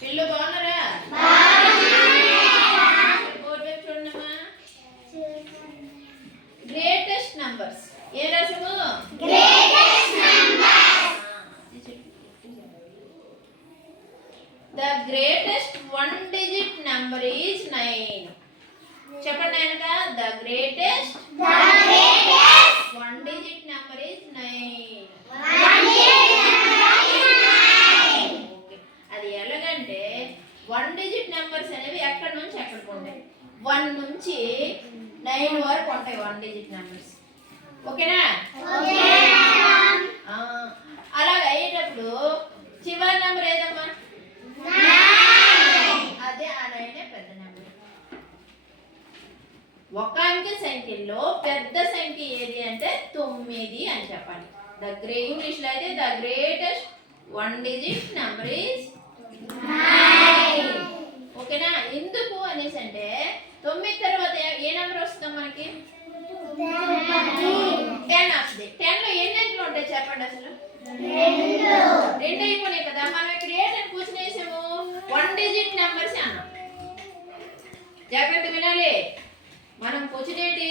పిల్లలు బాగున్నారా? బోర్డు వైపు చూడమ్మా. గ్రేటెస్ట్ నంబర్స్ ఏ రాసాము? The greatest one digit number is 9. చెప్పండి ఆయనక. The greatest one digit number is 9. అది ఎలాగంటే వన్ డిజిట్ నెంబర్స్ అనేవి ఎక్కడి నుంచి ఎక్కడికి ఉంటాయి? 1 నుంచి 9 వరకు ఉంటాయి వన్ డిజిట్ నెంబర్స్. ఓకేనా? అలాగ అయ్యేటప్పుడు చివరి నెంబర్ ఏదమ్మా? అదే ఆ 9 పెద్ద నెంబర్. ఒక అంకె సంఖ్యలో పెద్ద సంఖ్య ఏది అంటే 9 అని చెప్పాలి. ఇంగ్లీష్లో అయితే the greatest one digit number is 9. ఓకేనా? ఎందుకు అనేసి అంటే 9 తర్వాత ఏ నెంబర్ వస్తుందో మనకి 10 వస్తుంది. 10 లో ఎన్ని అంకెలు ఉంటాయి చెప్పండి అసలు? 2 అయిపోయినాయి కదా. మనం ఇక్కడ ఏంటని క్వశ్చన్ వేసాము? వన్ డిజిట్ నెంబర్స్ అన్నాం. జాగ్రత్త వినాలి. మనం క్వశ్చన్ ఏంటి?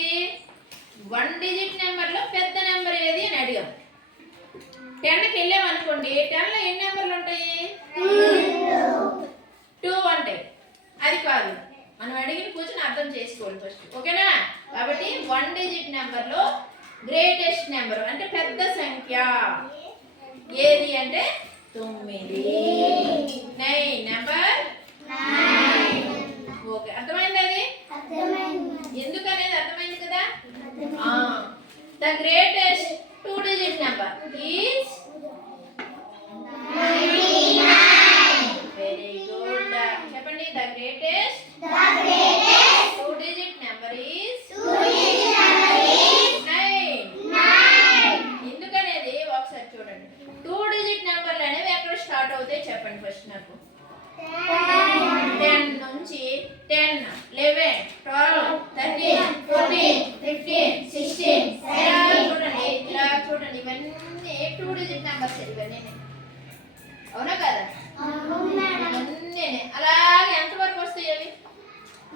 వన్ డిజిట్ నెంబర్ లో పెద్ద నెంబర్ ఏది అని అడిగాం. 10కి వెళ్ళాం అనుకోండి. 10 లో ఎన్ని నెంబర్లు ఉంటాయి? 2 ఉంటాయి. అది కాదు మనం అడిగిన క్వశ్చన్ అర్థం చేసుకోవాలి ఫస్ట్. ఓకేనా? కాబట్టి వన్ డిజిట్ నెంబర్ లో గ్రేటెస్ట్ నెంబర్ అంటే పెద్ద సంఖ్య ఏది అంటే 9. 9 నెంబర్ 9. ఓకే, అర్థమైంది అది? ఎందుకనేది అర్థమైంది కదా. The greatest 2 digit number is 99. Very good. చెప్పండి. The greatest 2 digit number is 9. ఎందుకనేది ఒకసారి చూడండి. 2 డిజిట్ నెంబర్లు అనేవి ఎక్కడ స్టార్ట్ అవుతాయి చెప్పండి ఫస్ట్ నాకు. 10 నుంచి 10, 11, 12, 13, 14, 15, 16 ఇలా చూడండి. ఇవన్నీ 2 డిజిట్ నెంబర్స్. ఇవన్నీ అవునా కదా? అన్నీ అలాగే ఎంతవరకు వస్తాయి అవి?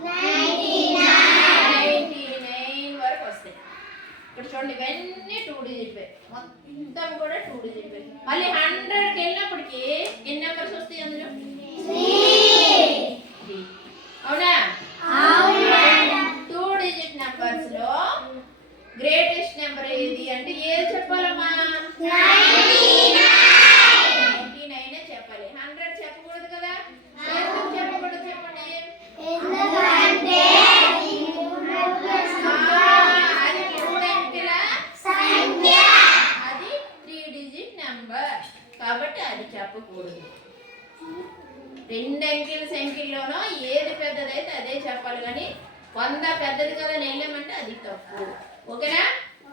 99 వరకు వస్తాయి. ఇక్కడ చూడండి ఇవన్నీ 2 డిజిట్ మొత్తం కూడా 2 డిజిట్. మళ్ళీ 100కి వెళ్ళినప్పటికీ ఎన్ని నెంబర్స్ వస్తాయి అందులో? 3. అవునా? 2 డిజిట్ నెంబర్స్ లో గ్రేటెస్ట్ నెంబర్ ఏది అంటే ఏది చెప్పాలమ్మా? 99 చెప్పాలి. 100 చెప్పకూడదు కదా. ఎందుకు చెప్పకూడదు చెప్పండి? అది 3 అంకెల సంఖ్య. అది 3 డిజిట్ నెంబర్ కాబట్టి అది చెప్పకూడదు. 2 అంకెల సంఖ్యలోనో ఏది పెద్దదైతే అదే చెప్పాలి. కానీ 100 పెద్దది కదా వెళ్ళామంటే అది తప్పు. ఓకేనా?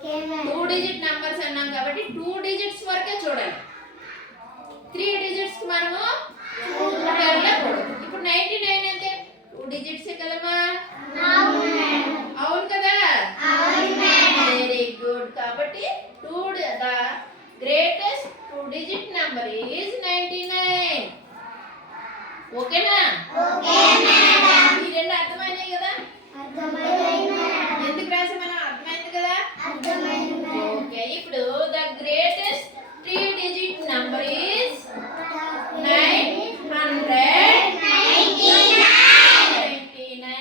2 డిజిట్ నెంబర్స్ అన్నాం కాబట్టి 2 డిజిట్స్ వరకే చూడాలి. 3 డిజిట్స్ మనము వెళ్ళకూడదు. ఇప్పుడు 99 అంటే 2 డిజిట్సే కదమ్మా? అవును కదా? Very good. కాబట్టి the greatest 2 digit number is 99. ఓకేనా? ఈ రెండు అర్థమైనాయి కదా? ఎందుకు రాసామని అర్థమైంది కదా? ఓకే, ఇప్పుడు the greatest 3 digit number is 999.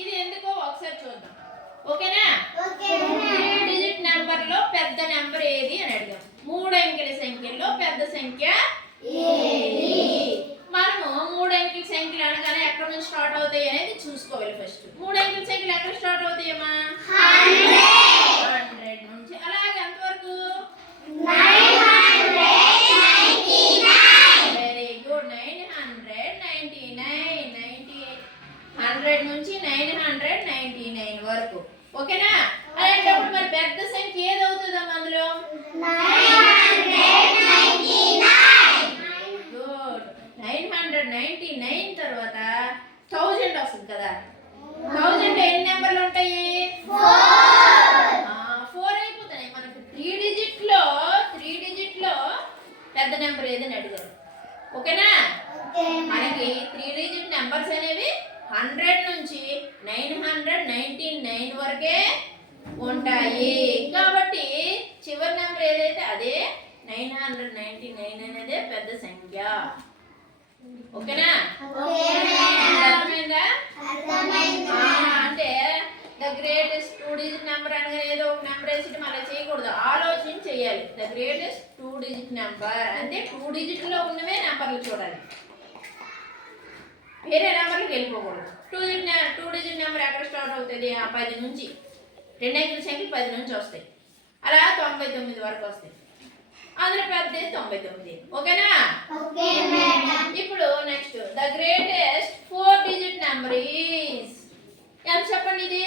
ఇది ఎందుకో ఒకసారి చూద్దాం. ఓకేనా? 3 డిజిట్ నెంబర్ లో పెద్ద నెంబర్ ఏది అని అడిగాం. 3 అంకెల సంఖ్యలో పెద్ద సంఖ్య ఏది? మనము 3 అంకెల సంఖ్యలు అనగానే ఎక్కడి నుంచి స్టార్ట్ అవుతాయి అనేది చూసుకోవాలి ఫస్ట్. 3 అంకెల సంఖ్యలు ఎక్కడ స్టార్ట్ అవుతాయమ్మా? 100 నుంచి అలాగే ఎంతవరకు? 999. Very good. 999. 100 నుంచి 999 వరకు. ఓకేనా? అలాంటప్పుడు మరి పెద్ద సంఖ్య ఏది అవుతుందమ్మా అందులో? 999 తర్వాత 1000 వస్తుంది కదా. 1000 ఎన్ని నెంబర్లు ఉంటాయి? 4 అయిపోతాయి. మనకు 3 డిజిట్ లో పెద్ద నెంబర్ ఏదని అడిగారు. ఓకేనా? మనకి 100 నుంచి 999 వరకే ఉంటాయి. కాబట్టి చివరి నెంబర్ ఏదైతే అదే 999 అనేదే పెద్ద సంఖ్య. ఓకేనా? అర్థమైందా? అంటే ద గ్రేటెస్ట్ 2 డిజిట్ నెంబర్ అనగానే ఏదో ఒక నెంబర్ వేసి అలా చేయకూడదు, ఆలోచించి చేయాలి. ద గ్రేటెస్ట్ 2 డిజిట్ నెంబర్ అంటే 2 డిజిట్ లో ఉన్నవే నెంబర్లు చూడాలి, వేరే నెంబర్లకు వెళ్ళిపోకూడదు. 2 డిజిట్ నెంబర్ ఎక్కడ స్టార్ట్ అవుతుంది? 10 నుంచి, 2 అంకెల సంఖ్యలు 10 నుంచి వస్తాయి, అలా 99 వరకు వస్తాయి. అందులో పెద్దది 99. ఓకేనా? ఇప్పుడు next the greatest 4 digit number is ఎంత చెప్పండి? ఇది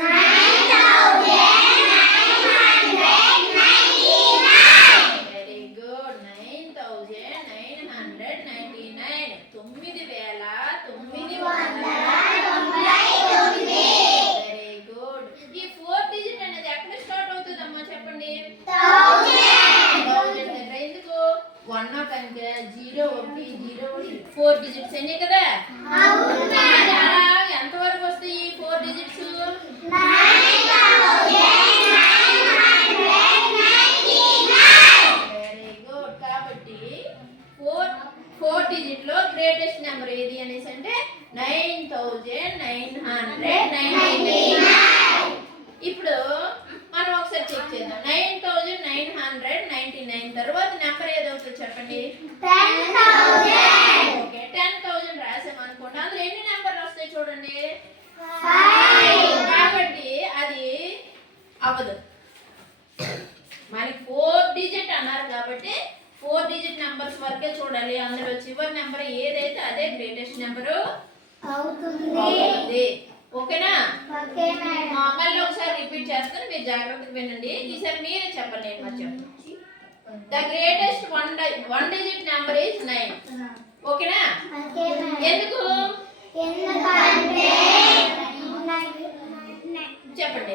9999. Very good. 9999. 9999. Very good. ఈ 4 డిజిట్ అనేది ఎక్కడ స్టార్ట్ అవుతుందమ్మా చెప్పండి? 1000 దగ్గర. ఎందుకు? 1 అంకె 0 1 0 4 డిజిట్స్ అనే కదా. ఎంత వరకు వస్తాయి 4 డిజిట్స్? Very good. కాబట్టి 4 డిజిట్ లో గ్రేటెస్ట్ నెంబర్ ఏది అనేసి అంటే 9999. ఇప్పుడు మనం ఒకసారి చెక్ చేద్దాం. 9999 తర్వాత నెంబర్ ఏదవుతుంది చెప్పండి? 10,000. ఓకే, 10,000 రాసామనుకోండి, అందులో ఎన్ని నెంబర్లు వస్తాయి చూడండి? 5. కాబట్టి అది అవ్వదు. మనకి 4 డిజిట్ అన్నారు కాబట్టి 4 డిజిట్ నెంబర్స్ వరకే చూడాలి. అందులో చివరి నెంబర్ ఏదైతే అదే గ్రేటెస్ట్ నెంబరు అవుతుంది. ఓకేనా? మళ్ళీ ఒకసారి రిపీట్ చేస్తాను, మీరు జాగ్రత్తగా వినండి. ఈసారి మీరే చెప్పండి, నేను మరి చెప్పండి. The greatest 1 digit number is 9. ఓకేనా? ఎందుకు చెప్పండి?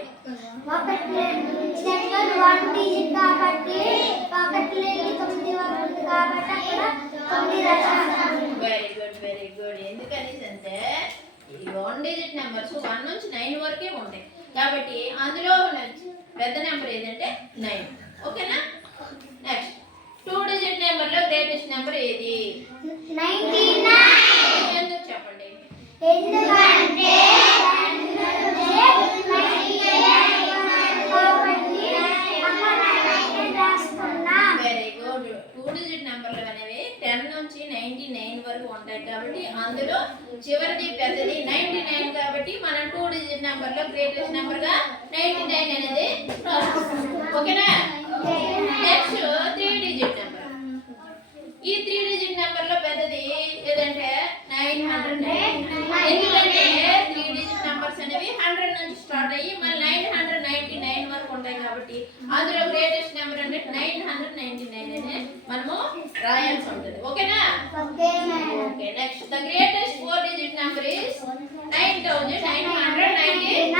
Very good, very good. ఎందుకని అంటే ఈ 1 డిజిట్ నెంబర్స్ 1 నుంచి 9 వరకే ఉంటాయి కాబట్టి అందులో పెద్ద నెంబర్ ఏదంటే 9. ఓకేనా? నెక్స్ట్ 2 డిజిట్ నెంబర్ లో గ్రేటెస్ట్ నెంబర్ ఏది? 99. ఎందుకు చెప్పండి? ఎందుకంటే వెరీ గుడ్. 2 డిజిట్ నెంబర్లు అనేవి 10 నుంచి 99 వరకు ఉంటాయి కాబట్టి అందులో చివరిది పెద్దది 99 కాబట్టి మనం 2 డిజిట్ నెంబర్ లో గ్రేటెస్ట్ నెంబర్ గా 99 అనేది రాస్తాం. ఓకేనా? Next 3 digit number. ఈ 3 డిజిట్ నెంబర్ లో పెద్దది ఏదంటే 999. ఎందుకంటే 3 డిజిట్ నెంబర్స్ అనేవి 100 నుంచి స్టార్ట్ అయ్యి మళ్ళీ 999 వరకు ఉంటాయి కాబట్టి అందులో గ్రేటెస్ట్ నెంబర్ అంటే 999 అనే మనము రాయాల్సి ఉంటుంది. ఓకేనా? Okay. Next the greatest 4 digit number is 9999.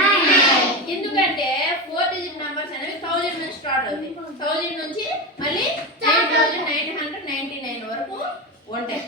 ఎందుకంటే 4 డిజిట్ నెంబర్స్ అనేవి 1000 నుంచి స్టార్ట్ అవుతాయి, 1000 నుంచి మళ్ళీ 9999 వరకు ఉంటాయి.